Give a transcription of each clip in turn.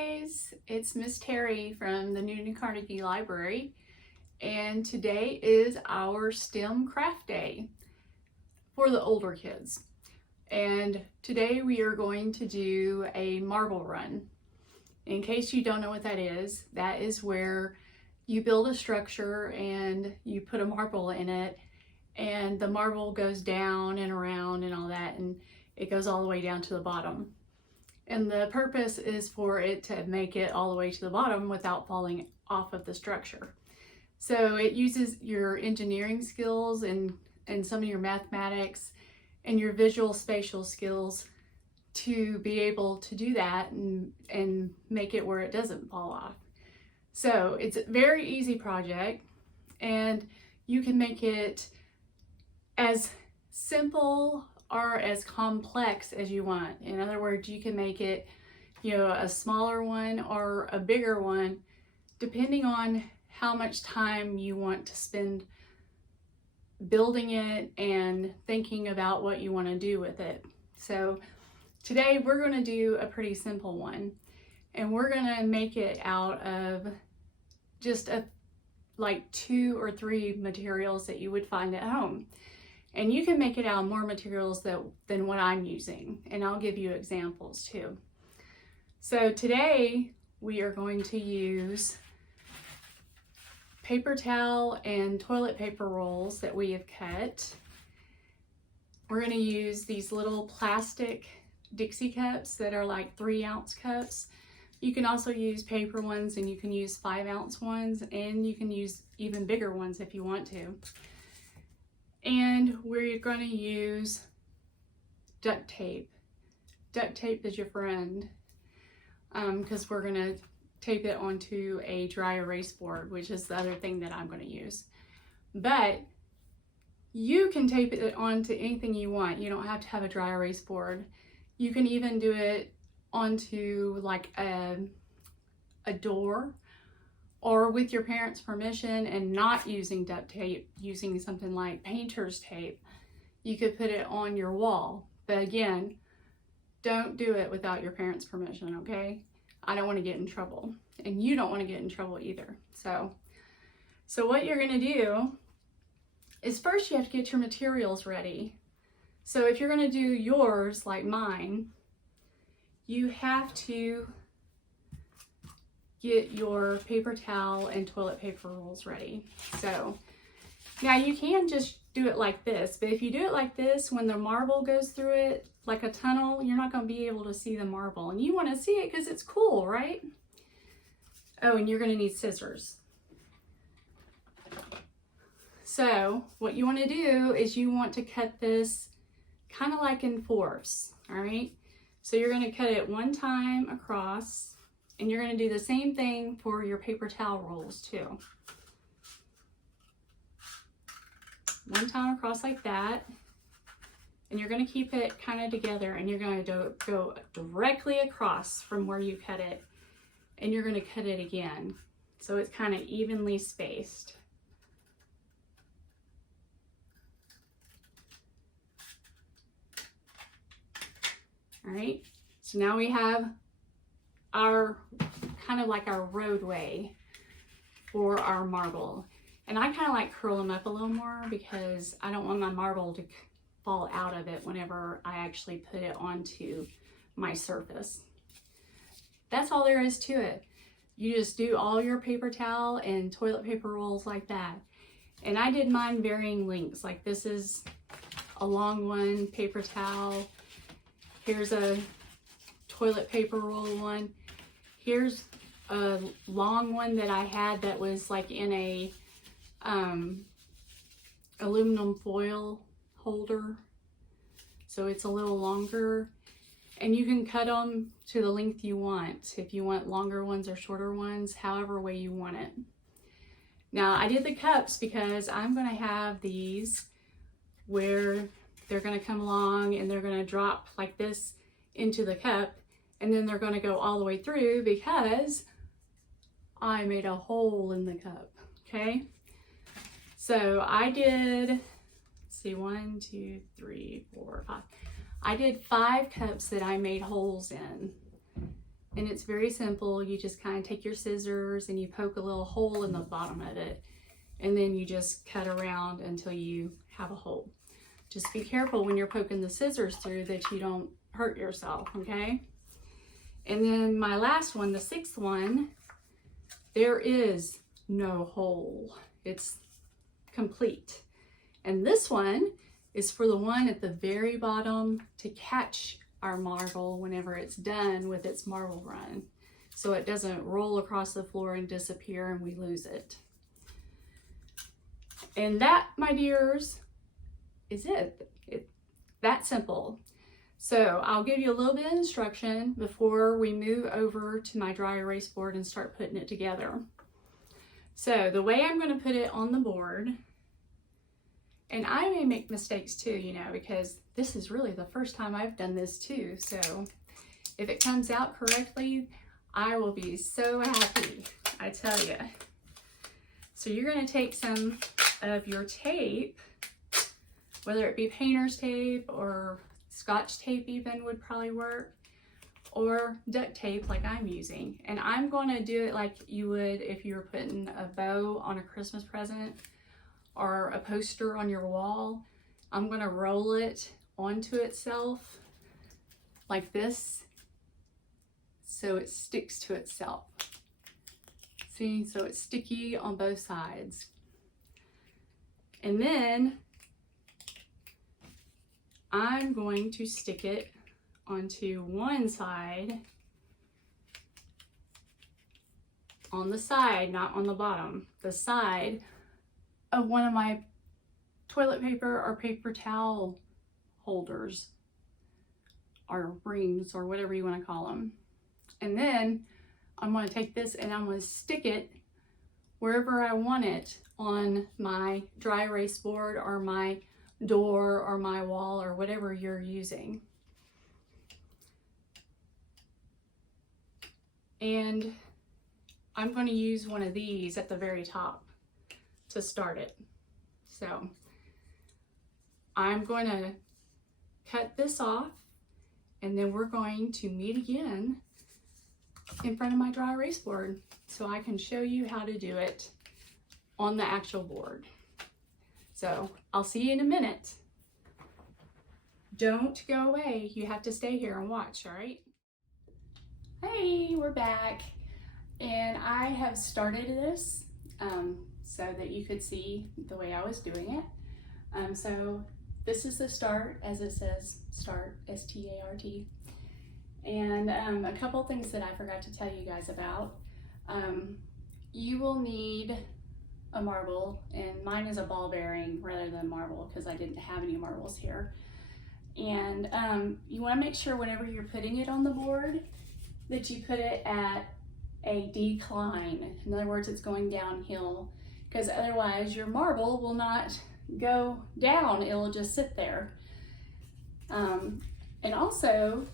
guys, it's Miss Terry from the New Carnegie Library, and today is our STEM craft day for the older kids. And today we are going to do a marble run. In case you don't know what that is where you build a structure and you put a marble in it, and the marble goes down and around and all that, and it goes all the way down to the bottom. And the purpose is for it to make it all the way to the bottom without falling off of the structure. So it uses your engineering skills and some of your mathematics and your visual spatial skills to be able to do that and make it where it doesn't fall off. So it's a very easy project, and you can make it as simple or as complex as you want. In other words, you can make it, a smaller one or a bigger one, depending on how much time you want to spend building it and thinking about what you want to do with it. So today we're going to do a pretty simple one, and we're going to make it out of just like 2 or 3 materials that you would find at home. And you can make it out of more materials than what I'm using, and I'll give you examples too. So today we are going to use paper towel and toilet paper rolls that we have cut. We're going to use these little plastic Dixie cups that are like 3-ounce cups. You can also use paper ones, and you can use 5-ounce ones, and you can use even bigger ones if you want to. And we're going to use duct tape. Duct tape is your friend, because we're going to tape it onto a dry erase board, which is the other thing that I'm going to use. But you can tape it onto anything you want. You don't have to have a dry erase board. You can even do it onto like a door, or with your parents' permission and not using duct tape, using something like painter's tape, you could put it on your wall. But again, don't do it without your parents' permission, okay? I don't want to get in trouble, and you don't want to get in trouble either. So what you're going to do is first you have to get your materials ready. So if you're going to do yours like mine, you have to get your paper towel and toilet paper rolls ready. So now you can just do it like this, but if you do it like this, when the marble goes through it like a tunnel, you're not going to be able to see the marble, and you want to see it because it's cool, right? Oh, and you're going to need scissors. So what you want to do is you want to cut this kind of like in 4ths, all right? So you're going to cut it 1 time across, and you're going to do the same thing for your paper towel rolls too. 1 time across like that, and you're going to keep it kind of together, and you're going to go directly across from where you cut it, and you're going to cut it again, so it's kind of evenly spaced. All right, so now we have our kind of like our roadway for our marble. And I kind of like curl them up a little more because I don't want my marble to fall out of it whenever I actually put it onto my surface. That's all there is to it. You just do all your paper towel and toilet paper rolls like that. And I did mine varying lengths. Like this is a long one, paper towel. Here's a toilet paper roll one. Here's a long one that I had that was like in a aluminum foil holder, so it's a little longer, and you can cut them to the length you want, if you want longer ones or shorter ones, however way you want it. Now I did the cups because I'm going to have these where they're going to come along and they're going to drop like this into the cup, and then they're going to go all the way through because I made a hole in the cup, okay? So I did, let's see, 1, 2, 3, 4, 5. I did 5 cups that I made holes in. And it's very simple. You just kind of take your scissors and you poke a little hole in the bottom of it. And then you just cut around until you have a hole. Just be careful when you're poking the scissors through that you don't hurt yourself, okay? And then my last one, the 6th one, there is no hole. It's complete. And this one is for the one at the very bottom to catch our marble whenever it's done with its marble run, so it doesn't roll across the floor and disappear and we lose it. And that, my dears, is it. That simple. So I'll give you a little bit of instruction before we move over to my dry erase board and start putting it together. So the way I'm going to put it on the board, and I may make mistakes too, you know, because this is really the first time I've done this too. So if it comes out correctly, I will be so happy, I tell you. So you're going to take some of your tape, whether it be painter's tape or scotch tape even would probably work, or duct tape like I'm using. And I'm going to do it like you would if you were putting a bow on a Christmas present or a poster on your wall. I'm going to roll it onto itself like this so it sticks to itself. See, so it's sticky on both sides. And then I'm going to stick it onto one side, on the side, not on the bottom, the side of one of my toilet paper or paper towel holders or rings or whatever you want to call them. And then I'm going to take this and I'm going to stick it wherever I want it on my dry erase board or my door or my wall or whatever you're using. And I'm going to use one of these at the very top to start it. So I'm going to cut this off and then we're going to meet again in front of my dry erase board so I can show you how to do it on the actual board. So I'll see you in a minute. Don't go away. You have to stay here and watch, all right? Hey, we're back. And I have started this so that you could see the way I was doing it. So this is the start, as it says, start, S-T-A-R-T. And a couple things that I forgot to tell you guys about. You will need a marble, and mine is a ball bearing rather than marble because I didn't have any marbles here. And you want to make sure whenever you're putting it on the board that you put it at a decline. In other words, it's going downhill, because otherwise your marble will not go down, it will just sit there. And also,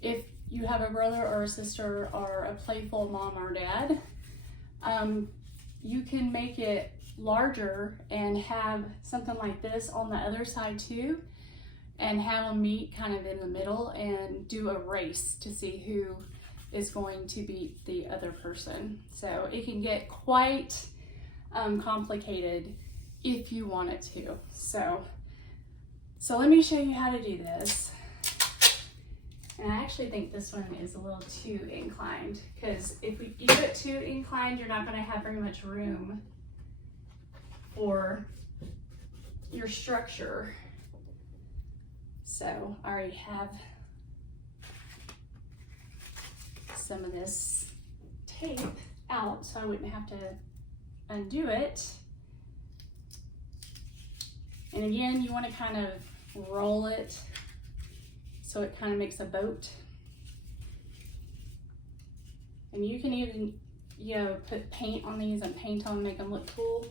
if you have a brother or a sister or a playful mom or dad, you can make it larger and have something like this on the other side too, and have them meet kind of in the middle and do a race to see who is going to beat the other person. So it can get quite complicated if you want it to. So let me show you how to do this. And I actually think this one is a little too inclined, because if you do it too inclined, you're not going to have very much room for your structure. So I already have some of this tape out, so I wouldn't have to undo it. And again, you want to kind of roll it so it kind of makes a boat. And you can even, you know, put paint on these and paint on, make them look cool.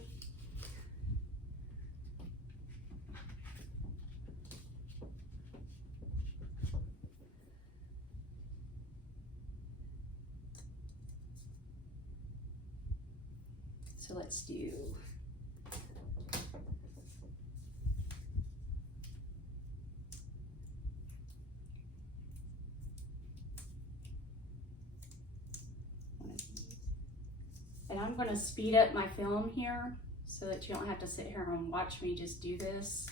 So let's do And I'm going to speed up my film here so that you don't have to sit here and watch me just do this.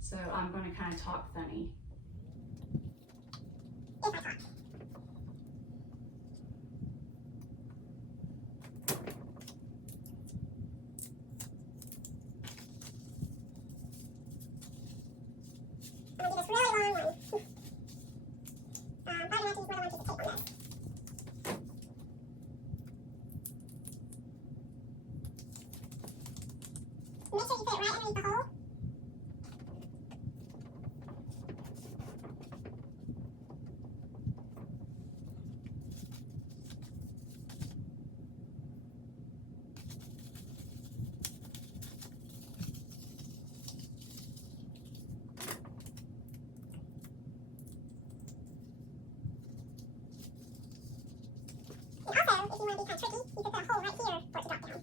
So I'm going to kind of talk funny. Make sure you put it right underneath the hole. And also, if you want to be kind of tricky, you could put a hole right here for it to drop down.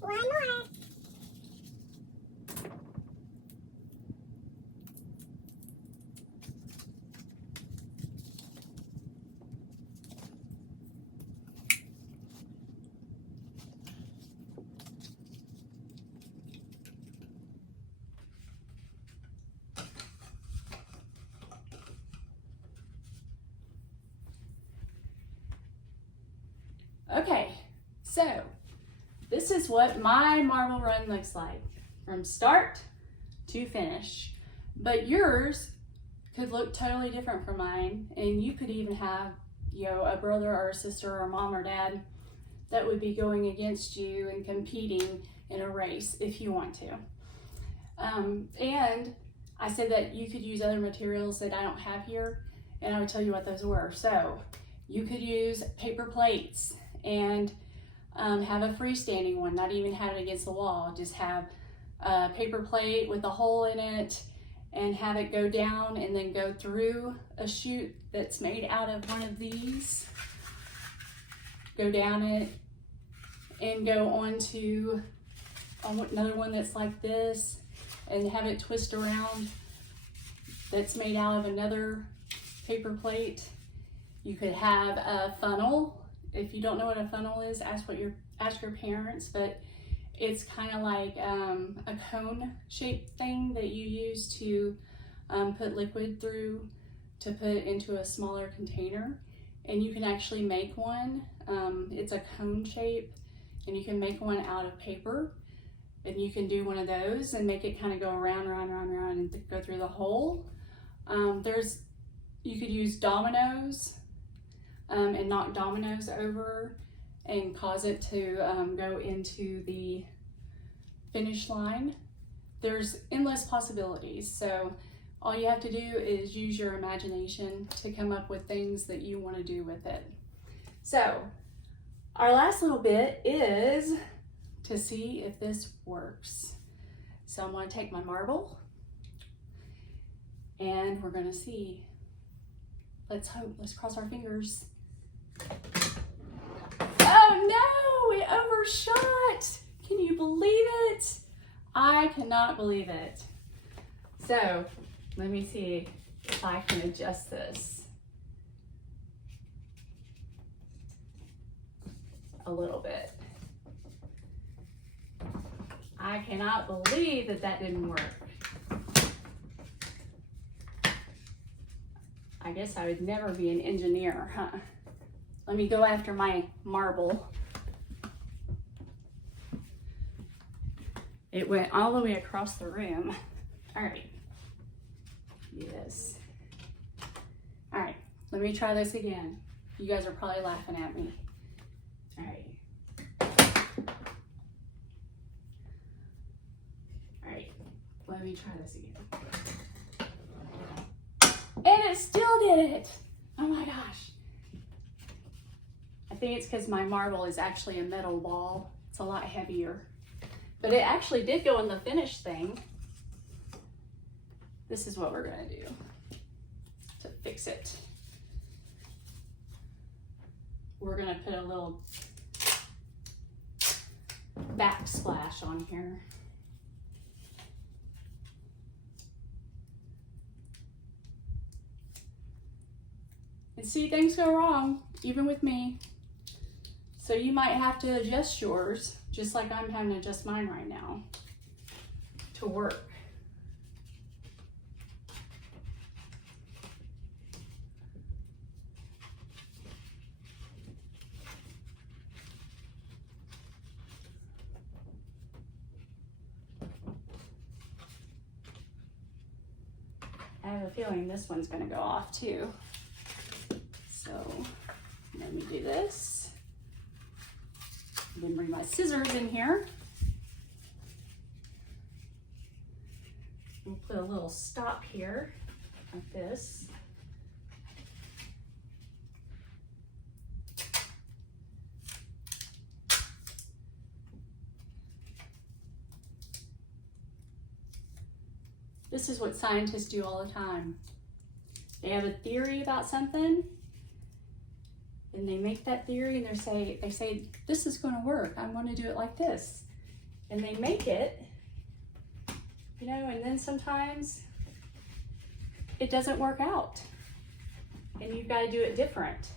One more. Okay, so this is what my marble run looks like from start to finish. But yours could look totally different from mine, and you could even have, you know, a brother or a sister or mom or dad that would be going against you and competing in a race if you want to. And I said that you could use other materials that I don't have here, and I would tell you what those were. So you could use paper plates and have a freestanding one, not even have it against the wall, just have a paper plate with a hole in it and have it go down and then go through a chute that's made out of one of these, go down it and go onto another one that's like this and have it twist around that's made out of another paper plate. You could have a funnel. If you don't know what a funnel is, ask your parents, but it's kind of like a cone shaped thing that you use to put liquid through to put into a smaller container. And you can actually make one. It's a cone shape, and you can make one out of paper, and you can do one of those and make it kind of go around and go through the hole. You could use dominoes and knock dominoes over and cause it to go into the finish line. There's endless possibilities. So all you have to do is use your imagination to come up with things that you want to do with it. So our last little bit is to see if this works. So I'm going to take my marble and we're going to see. Let's hope, let's cross our fingers. Oh no, it overshot. Can you believe it? I cannot believe it. So let me see if I can adjust this a little bit. I cannot believe that that didn't work. I guess I would never be an engineer, huh? Let me go after my marble. It went all the way across the room. All right, do this. All right, let me try this again. You guys are probably laughing at me. All right. All right, let me try this again. And it still did it. Oh my gosh. I think it's because my marble is actually a metal ball. It's a lot heavier. But it actually did go in the finished thing. This is what we're gonna do to fix it. We're gonna put a little backsplash on here. And see, things go wrong, even with me. So you might have to adjust yours, just like I'm having to adjust mine right now to work. I have a feeling this one's gonna go off too. So let me do this. Then bring my scissors in here. We'll put a little stop here, like this. This is what scientists do all the time. They have a theory about something, and they make that theory, and they say this is going to work. I'm going to do it like this, and they make it, you know. And then sometimes it doesn't work out, and you've got to do it different.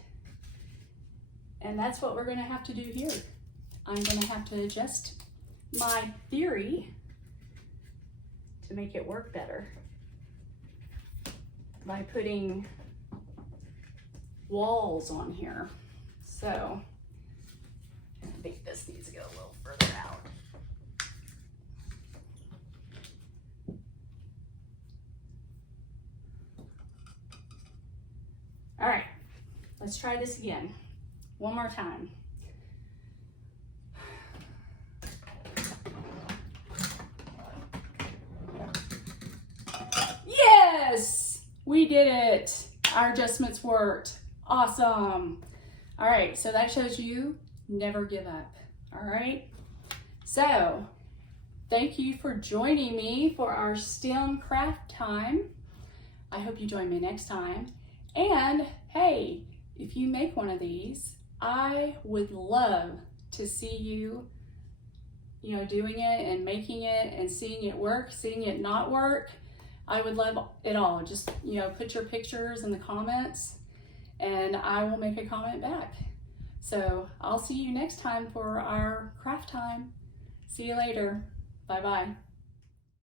And that's what we're going to have to do here. I'm going to have to adjust my theory to make it work better by putting walls on here. So I think this needs to go a little further out. All right, let's try this again. One more time. Yes, we did it. Our adjustments worked. Awesome. All right, so that shows you never give up. All right, so thank you for joining me for our STEM craft time. I hope you join me next time. And hey, if you make one of these, I would love to see you, doing it and making it and seeing it work, seeing it not work. I would love it all. Just, put your pictures in the comments and I will make a comment back. So I'll see you next time for our craft time. See you later. Bye-bye.